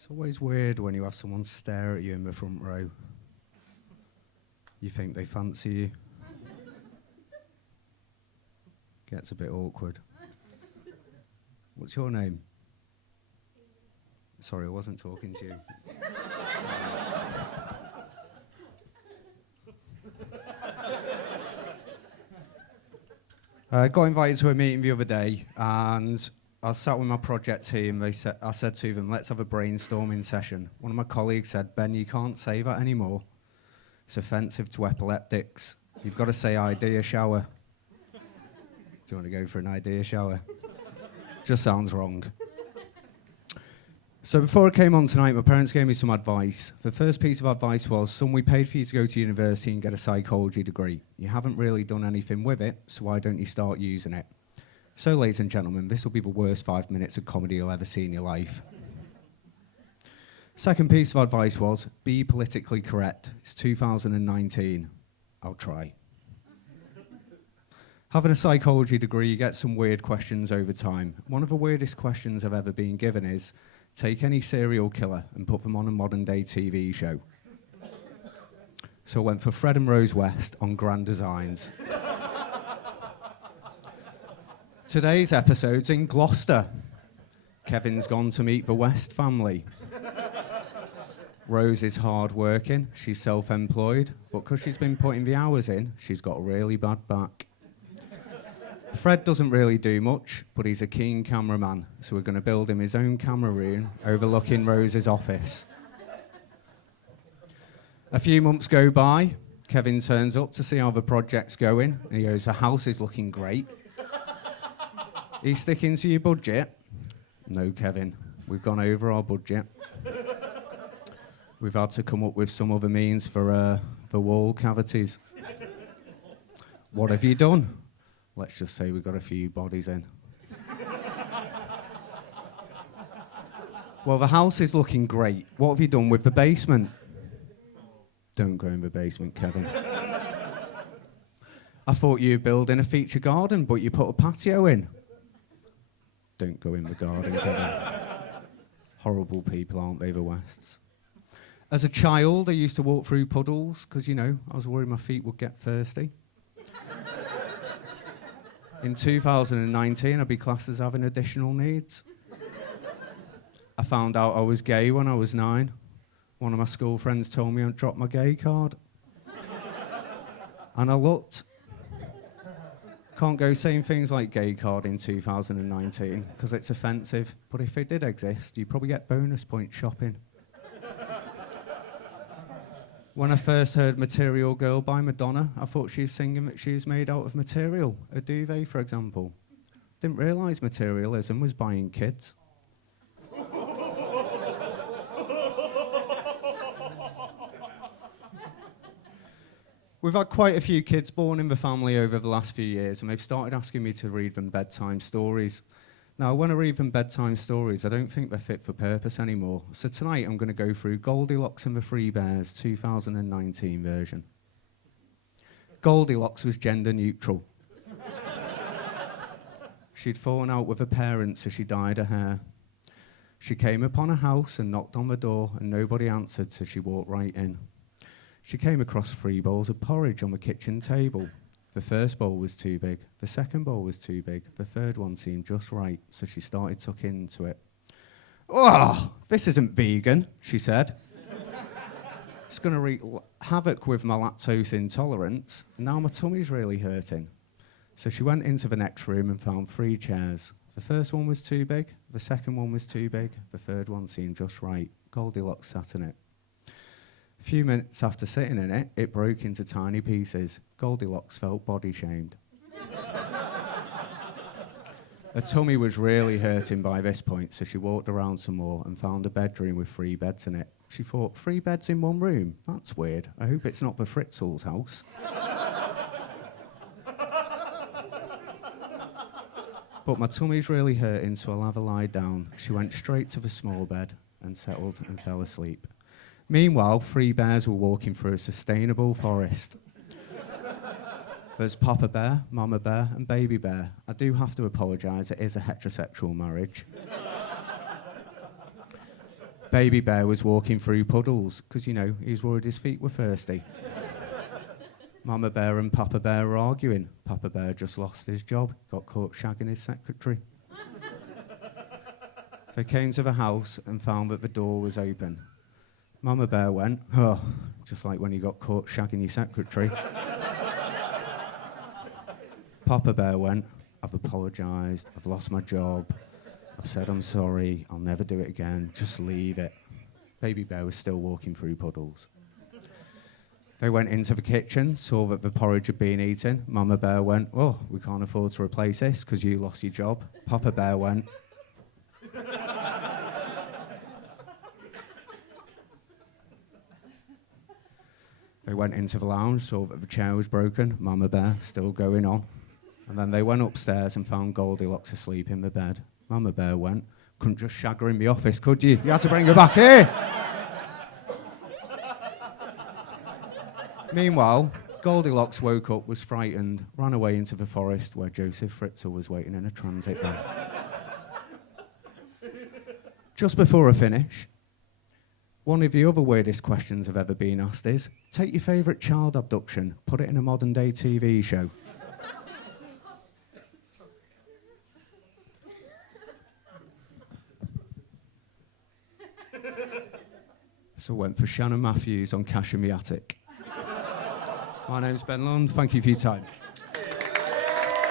It's always weird when you have someone stare at you in the front row. You think they fancy you. Gets a bit awkward. What's your name? Sorry, I wasn't talking to you. I got invited to a meeting the other day, and I sat with my project team. I said to them, let's have a brainstorming session. One of my colleagues said, Ben, you can't say that anymore. It's offensive to epileptics. You've got to say idea shower. Do you want to go for an idea shower? Just sounds wrong. So before I came on tonight, my parents gave me some advice. The first piece of advice was, son, we paid for you to go to university and get a psychology degree. You haven't really done anything with it, so why don't you start using it? So, ladies and gentlemen, this will be the worst 5 minutes of comedy you'll ever see in your life. Second piece of advice was, be politically correct. It's 2019. I'll try. Having a psychology degree, you get some weird questions over time. One of the weirdest questions I've ever been given is, take any serial killer and put them on a modern-day TV show. So I went for Fred and Rose West on Grand Designs. Today's episode's in Gloucester. Kevin's gone to meet the West family. Rose is hard-working, she's self-employed, but because she's been putting the hours in, she's got a really bad back. Fred doesn't really do much, but he's a keen cameraman, so we're going to build him his own camera room overlooking Rose's office. A few months go by, Kevin turns up to see how the project's going, and he goes, the house is looking great. He's sticking to your budget? No, Kevin, we've gone over our budget. We've had to come up with some other means for the wall cavities. What have you done? Let's just say we've got a few bodies in. Well, the house is looking great. What have you done with the basement? Don't go in the basement, Kevin. I thought you were building a feature garden, but you put a patio in. Don't go in the garden, Kevin. Horrible people, aren't they, the Wests? As a child, I used to walk through puddles, because, you know, I was worried my feet would get thirsty. In 2019, I'd be classed as having additional needs. I found out I was gay when I was 9. One of my school friends told me I'd drop my gay card. And I looked. Can't go saying things like gay card in 2019, because it's offensive. But if it did exist, you'd probably get bonus points shopping. When I first heard Material Girl by Madonna, I thought she was singing that she was made out of material, a duvet, for example. Didn't realise materialism was buying kids. We've had quite a few kids born in the family over the last few years, and they've started asking me to read them bedtime stories. Now, when I read them bedtime stories, I don't think they're fit for purpose anymore. So tonight, I'm going to go through Goldilocks and the Three Bears 2019 version. Goldilocks was gender neutral. She'd fallen out with her parents, so she dyed her hair. She came upon a house and knocked on the door, and nobody answered, so she walked right in. She came across 3 bowls of porridge on the kitchen table. The first bowl was too big, the second bowl was too big, the third one seemed just right, so she started tucking into it. Oh, this isn't vegan, she said. It's going to wreak havoc with my lactose intolerance. Now my tummy's really hurting. So she went into the next room and found 3 chairs. The first one was too big, the second one was too big, the third one seemed just right. Goldilocks sat in it. A few minutes after sitting in it, it broke into tiny pieces. Goldilocks felt body-shamed. Her tummy was really hurting by this point, so she walked around some more and found a bedroom with 3 beds in it. She thought, 3 beds in one room? That's weird. I hope it's not the Fritzl's house. But my tummy's really hurting, so I'll have a lie down. She went straight to the small bed and settled and fell asleep. Meanwhile, 3 bears were walking through a sustainable forest. There's Papa Bear, Mama Bear, and Baby Bear. I do have to apologise, it is a heterosexual marriage. Baby bear was walking through puddles because, you know, he was worried his feet were thirsty. Mama bear and Papa bear were arguing. Papa bear just lost his job, got caught shagging his secretary. They came to the house and found that the door was open. Mama bear went, oh, just like when you got caught shagging your secretary. Papa bear went, I've apologised, I've lost my job, I've said I'm sorry, I'll never do it again, just leave it. Baby bear was still walking through puddles. They went into the kitchen, saw that the porridge had been eaten. Mama bear went, oh, we can't afford to replace this because you lost your job. Papa bear went. They went into the lounge, saw that the chair was broken. Mama bear still going on. And then they went upstairs and found Goldilocks asleep in the bed. Mama bear went, couldn't just shag her in the office, could you? You had to bring her back here. Meanwhile, Goldilocks woke up, was frightened, ran away into the forest where Joseph Fritzl was waiting in a transit van. Just before I finish, one of the other weirdest questions I've ever been asked is, take your favourite child abduction, put it in a modern day TV show. So I went for Shannon Matthews on Cash in the Attic. My name's Ben Lund, thank you for your time.